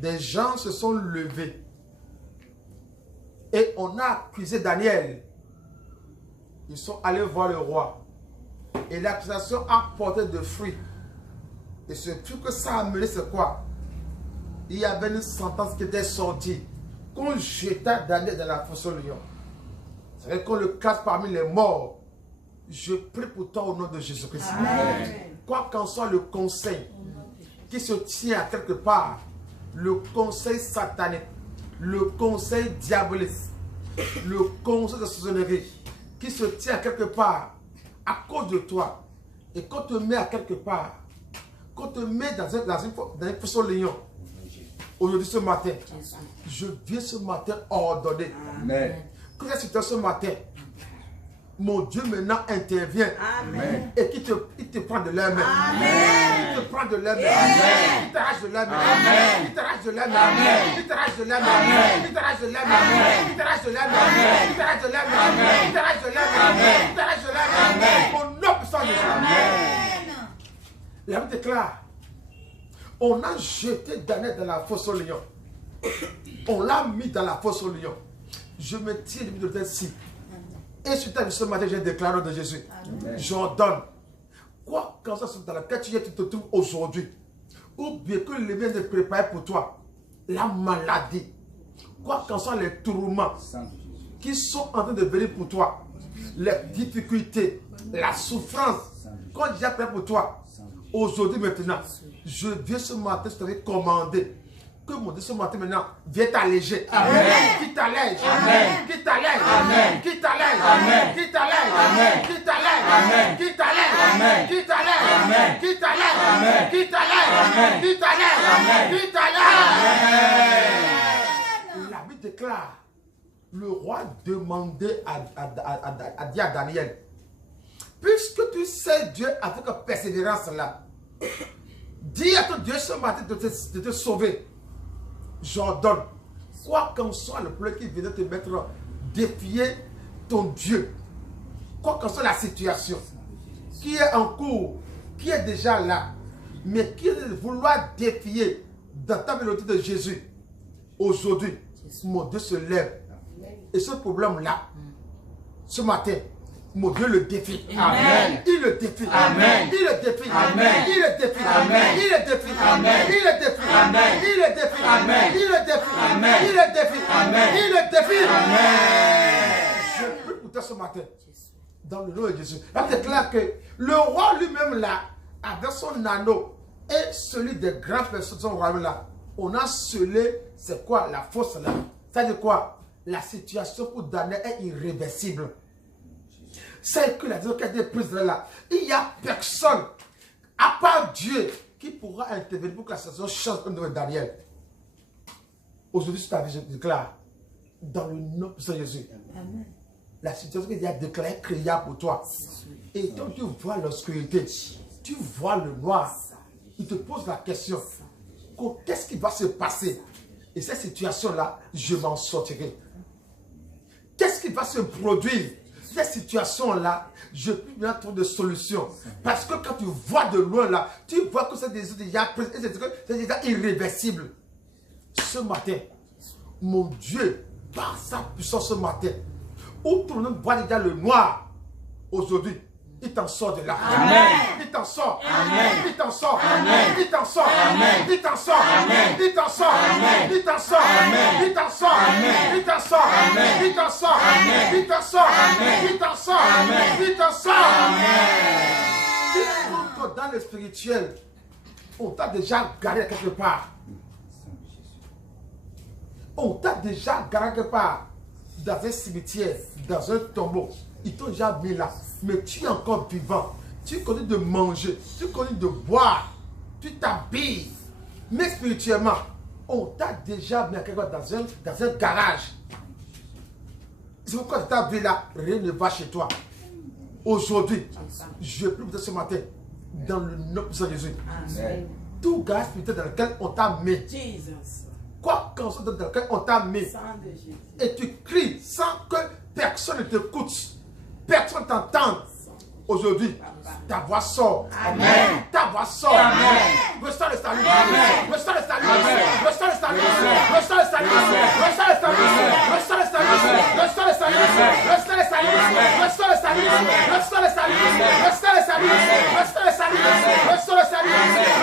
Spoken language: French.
des gens se sont levés et on a accusé Daniel. Ils sont allés voir le roi et l'accusation a porté de fruits. Et ce truc que ça a amené, c'est quoi? Il y avait une sentence qui était sortie, qu'on jeta Daniel dans la fosse au lion. C'est-à-dire qu'on le casse parmi les morts. Je prie pour toi au nom de Jésus-Christ. Quoi qu'en soit le conseil qui se tient à quelque part, le conseil satanique, le conseil diabolique, le conseil de sorcellerie qui se tient à quelque part à cause de toi, et qu'on te met à quelque part, qu'on te met dans une fosse au lion. Aujourd'hui, ce matin, je viens ce matin ordonner que la situation ce matin, mon Dieu maintenant intervient. Amen. Et qu'il te prend de l'air. Il te prend de l'air. Il t'arrache de l'air. Il t'arrache de l'air. Il t'arrache de l'air. Il t'arrache de l'air. Il t'arrache de l'air. Il t'arrache de l'air. Il t'arrache de l'air. Il t'arrache de l'air. Au nom puissant de Jésus. La Bible déclare, on a jeté Daniel dans la fosse au lion. On l'a mis dans la fosse au lion. Je me tiens de tête-ci. Et sur ta vie ce matin, j'ai déclaré de Jésus. J'ordonne. Quoi qu'en soit dans laquelle tu te trouves aujourd'hui, ou bien que le bien est préparé pour toi, la maladie, quoi qu'en soit les tourments qui sont en train de venir pour toi, les difficultés, la souffrance, quand j'ai prêt pour toi, aujourd'hui maintenant, je viens ce matin, je t'avais commandé que mon Dieu ce matin maintenant vienne t'alléger. Qui t'allège. Qui t'allège. Qui t'allège. Qui t'allège. Qui t'allège. Qui t'allège. Qui t'allège. Qui t'allège. Qui t'allège. Qui t'allège. Qui t'allège. La Bible déclare, le roi demandait à Daniel, puisque tu sais Dieu avec persévérance là, dis à ton Dieu ce matin de te sauver. J'ordonne, quoi qu'en soit le problème qui vient te mettre, défier ton Dieu, quoi qu'en soit la situation qui est en cours, qui est déjà là, mais qui est de vouloir défier dans ta mélodie de Jésus, aujourd'hui, mon Dieu se lève. Et ce problème-là, ce matin, mon Dieu le défie. Amen. Il le défie. Amen. Il le défie. Amen. Il le défie. Amen. Il le défie. Amen. Il le défie. Amen. Il le défie. Amen. Il le défie. Amen. Il le défie. Amen. Il le défie. Amen. Je prie pour toi ce matin, dans le nom de Jésus. Là, c'est clair que le roi lui-même là, avec son anneau et celui des grands personnes de son royaume là, on a scellé, c'est quoi la fosse là? C'est-à-dire quoi? La situation pour Daniel est irréversible. C'est que la décision qui a été prise là, il n'y a personne, à part Dieu, qui pourra intervenir pour que la situation change au niveau de Daniel. Aujourd'hui, sur ta vie, je déclare, dans le nom de Jésus, amen, la situation qui a déclaré créable pour toi. Et quand tu vois l'obscurité, tu vois le noir, il te pose la question, qu'est-ce qui va se passer? Et cette situation-là, je m'en sortirai. Qu'est-ce qui va se produire? Cette situation-là, je peux bien trouver de solutions. Parce que quand tu vois de loin là, tu vois que c'est déjà irréversible. Ce matin, mon Dieu, par sa puissance ce matin, où tout le monde voit déjà le noir, aujourd'hui, il t'en sort de là. Amen. Il t'en sort. Amen. Il t'en sort. Amen. Il t'en sort. Amen. Il t'en sort. Amen. Il t'en sort. Amen. Il t'en sort. Amen. Il t'en sort. Amen. Il t'en sort. Amen. Il t'en sort. Amen. Il t'en sort. Amen. Il t'en sort. Amen. Il t'en sort. Amen. Dans le spirituel, on t'a déjà garé quelque part. On t'a déjà garé quelque part dans un cimetière, dans un tombeau. Ils t'ont déjà mis là. Mais tu es encore vivant. Tu continues de manger. Tu continues de boire. Tu t'habilles. Mais spirituellement, on t'a déjà mis quelque part dans un garage. C'est pourquoi ta vie là, rien ne va chez toi. Aujourd'hui, je prie pour ce matin, dans le nom de Jésus. Amen. Tout garage spirituel dans lequel on t'a mis. Quoi qu'en soit dans lequel on t'a mis. Et tu cries sans que personne ne t'écoute. Personne t'entend. Aujourd'hui, ta voix sort. Amen. Ta voix sort. Amen. Ressens le salut. Amen. Ressens le salut. Amen. Ressens le salut. salut, reçois le salut, reçois le salut, reçois le salut, reçois le salut, reçois le salut, reçois le salut, reçois le salut, reçois le salut, reçois le salut, reçois le salut,